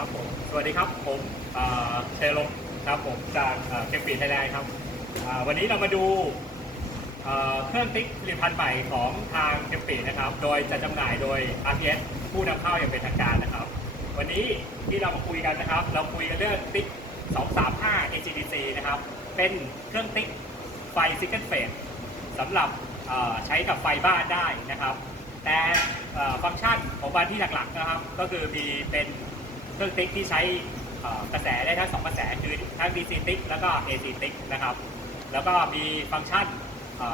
ครับผมสวัสดีครับผมเชยลงครับผมจากเคปปีไทยแลนด์ครับวันนี้เรามาดูเครื่องติ๊กผลิตภัณฑ์ใหม่ของทางเคปปีนะครับ โดยจะจำหน่ายโดย RPS ผู้นำเข้าอย่างเป็นทางการนะครับ วันนี้ที่เรามาคุยกันนะครับ เราคุยกันเรื่องติ๊ก235 AGDC นะครับ เป็นเครื่องติ๊กไฟซิงเกิลเฟสสำหรับใช้กับไฟบ้านได้นะครับ แต่ฟังก์ชันของมันที่หลักๆนะครับ ก็คือมีเป็น เครื่องติ๊กที่ใช้กระแสได้ทั้งสองกระแสคือทั้ง DC ติ๊กแล้วก็ AC ติ๊กนะครับ แล้วก็มีฟังก์ชัน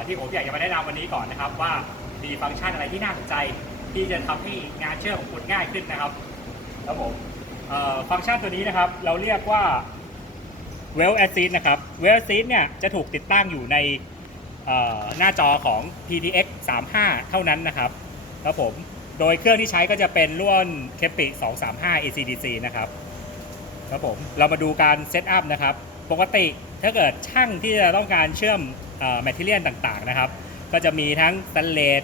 ที่ผมอยากจะมาแนะนำวันนี้ก่อนนะครับ ว่ามีฟังก์ชันอะไรที่น่าสนใจ ที่จะทำให้งานเชื่อมของคุณง่ายขึ้นนะครับครับผมฟังก์ชันตัวนี้นะครับ เราเรียกว่า Well Assist นะครับ Well Assist เนี่ยจะถูกติดตั้งอยู่ในหน้าจอของ PTX 35 เท่านั้นนะครับครับผม โดยเครื่องที่ใช้ก็จะเป็นรุ่น k e p i 235 ACDC นะครับครับผมเรามาดูการเซตอัพนะครับ ปกติถ้าเกิดช่างที่จะต้องการเชื่อมแมทเทียลต่างๆนะครับ ก็จะมีทั้งสแตนเลส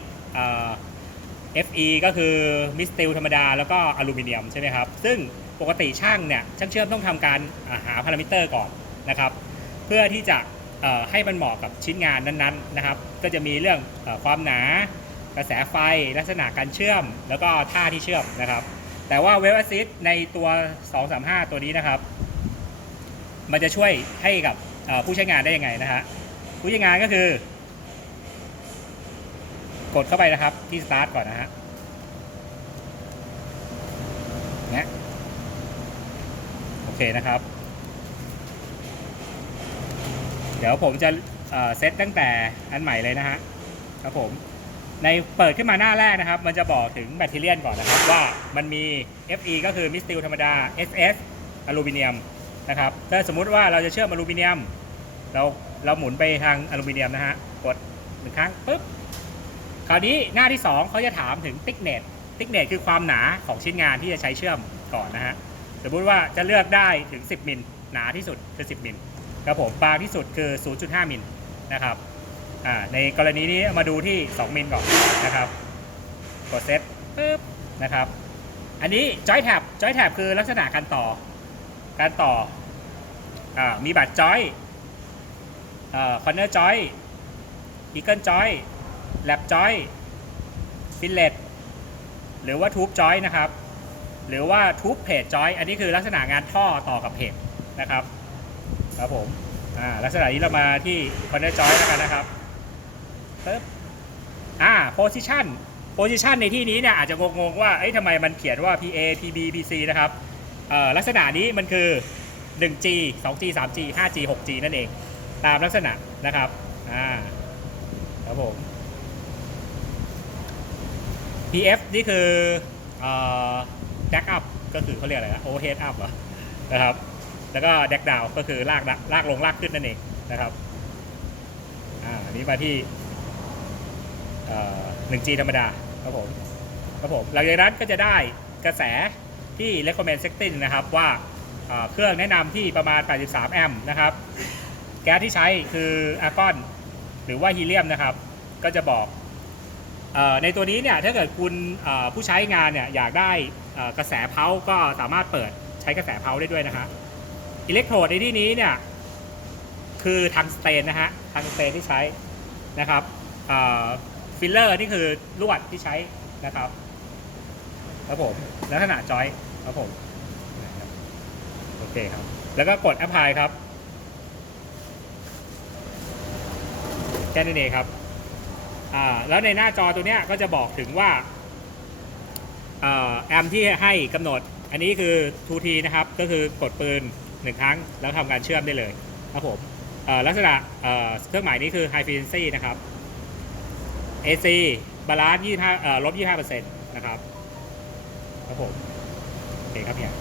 FE ก็คือมิสติลธรรมดาแล้วก็อลูมิเนียมใช่ไหมครับ ซึ่งปกติช่างเนี่ยช่างเชื่อมต้องทำการาหาพารามิเตอร์ก่อนนะครับ เพื่อที่จะให้มันเหมาะกับชิ้นงานนั้นๆนะครับ ก็จะมีเรื่องอความหนา กระแสไฟลักษณะการเชื่อม แล้วก็ท่าที่เชื่อมนะครับ แต่ว่าเวล a ซิ s ในตัว 235 ตัวนี้นะครับ มันจะช่วยให้กับผู้ใช้งานได้ยังไงนะฮะผู้ใช้งานก็คือ กดเข้าไปนะครับที่ start ก่อนนะฮะนะโอเคนะครับ เดี๋ยวผมจะเซตตั้งแต่อันใหม่เลยนะฮะครับผม ในเปิดขึ้นมาหน้าแรกนะครับ มันจะบอกถึงแบตเตอรี่ก่อนนะครับ ว่ามันมี Fe ก็คือมิสติลธรรมดา SS อลูมิเนียมนะครับถ้าสมมุติว่าเราจะเชื่อมอลูมิเนียม เราเราหมุนไปทางอลูมิเนียมนะฮะกดหนึ่งครั้งปุ๊บคราวนี้หน้าที่ 2เขาจะถามถึงติ๊กเนตติ๊กเนตคือความหนาของชิ้นงานที่จะใช้เชื่อมก่อนนะฮะสมมุติว่าจะเลือกได้ถึง 10 มิลหนาที่สุดคือ 10 มิลครับผมบางที่สุดคือ 0.5 มิลนะครับ อ่าในกรณีนี้มาดูที่ 2 มิลก่อนนะครับ กดเซตปึ๊บนะครับ อันนี้จอยแท็บจอยแท็บคือลักษณะการต่อ การต่ออ่ามีบัตรจอยเอ่อคอนเนอร์จอยอีเกิลจอยแลบจอยฟิลเลตหรือว่าทูบจอยนะครับ หรือว่าทูบเพจจอยอันนี้คือลักษณะงานท่อต่อกับเพจนะครับ ครับผมอ่าลักษณะนี้เรามาที่คอนเนอร์จอยแล้วกันนะครับ ปึ๊บอ่า position position ในที่นี้เนี่ยอาจจะงงๆว่าเอ้ยทำไมมันเขียนว่า PA PB PC นะครับเอ่อลักษณะนี้มันคือ 1G 2G 3G 5G 6G นั่นเอง ตามลักษณะนะครับอ่าครับผม PF นี่คือเอ่อ jack up ก็คือเขาเรียกอะไรนะ overhead up เหรอนะครับแล้วก็ jack down ก็คือลากลากลงลากขึ้นนั่นเองนะครับอ่าอันนี้มาที่ 1G ธรรมดาครับผมครับผมหลังจากนั้นก็จะได้กระแสที่ recommend setting นะครับว่าเครื่องแนะนำที่ประมาณ 83 แอมป์นะครับแก๊สที่ใช้คืออาร์กอนหรือว่าฮีเลียมนะครับ ก็จะบอกอในตัวนี้เนี่ยถ้าเกิดคุณผู้ใช้งานเนี่ยอยากได้กระแสเพาก็สามารถเปิดใช้กระแสเพาได้ด้วยนะฮะอิเล็กโทรดในที่นี้เนี่ยคือทางสเตนนะฮะทางสเตนที่ใช้นะครับ ฟิลเลอร์นี่คือลวดที่ใช้นะครับครับผมลักษณะจอยครับผมโอเคครับ แล้วก็กด apply ครับแค่นั้นเองครับอ่าแล้วในหน้าจอตัวเนี้ยก็จะบอกถึงว่าอ่าแอมที่ให้กำหนด อันนี้คือ 2T นะครับ ก็คือกดปืนหนึ่งครั้ง แล้วทำการเชื่อมได้เลยครับผมเอ่อลักษณะเอ่อเครื่องหมายนี้คือ High Frequency นะครับ เอซีบาลานซ์ยี่ห้าลบยี่ห้าเปอร์เซ็นต์นะครับครับผมโอเคครับเนี่ย